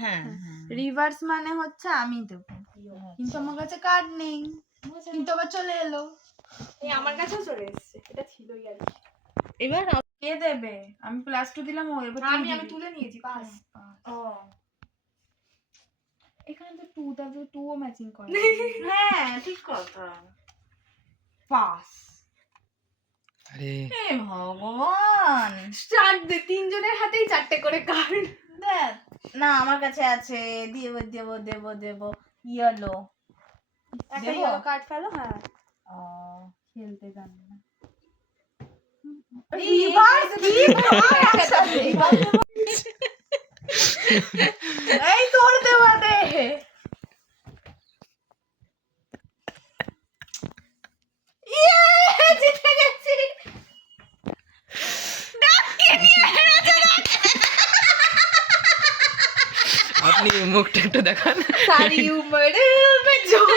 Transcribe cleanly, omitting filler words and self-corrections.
হ্যাঁ রিভার্স মানে হচ্ছে আমি দেবো, কিন্তু আমার কাছে কার্ড নেই, কিন্তু আবার চলে এলো। এই আমার কাছেও চলে এসেছে, এটা ছিলই আর কি। এবার কে দেবে? আমি +2 দিলাম, ও এবার আমি তুলে নিয়েছি, পাস। ও এখানে তো 2 তারপর 2 ও ম্যাচিং করে। হ্যাঁ ঠিক কথা, পাস। আরে হে ভগবান, স্টার্ট দে, তিনজনের হাতেই 4টে করে কার্ড। দেখ না আমার কাছে আছে, দেবো দেবো দেবো দেবো। ইয়েলো একটা দেবো? ইয়েলো কার্ড ফেলো। হ্যাঁ, ও খেলতে জানি না। রিভার্স কি এই তোর দেওয়া দে। জিতে গেছি। আপনি মুখটা একটু দেখান। সারি উমর মে জোর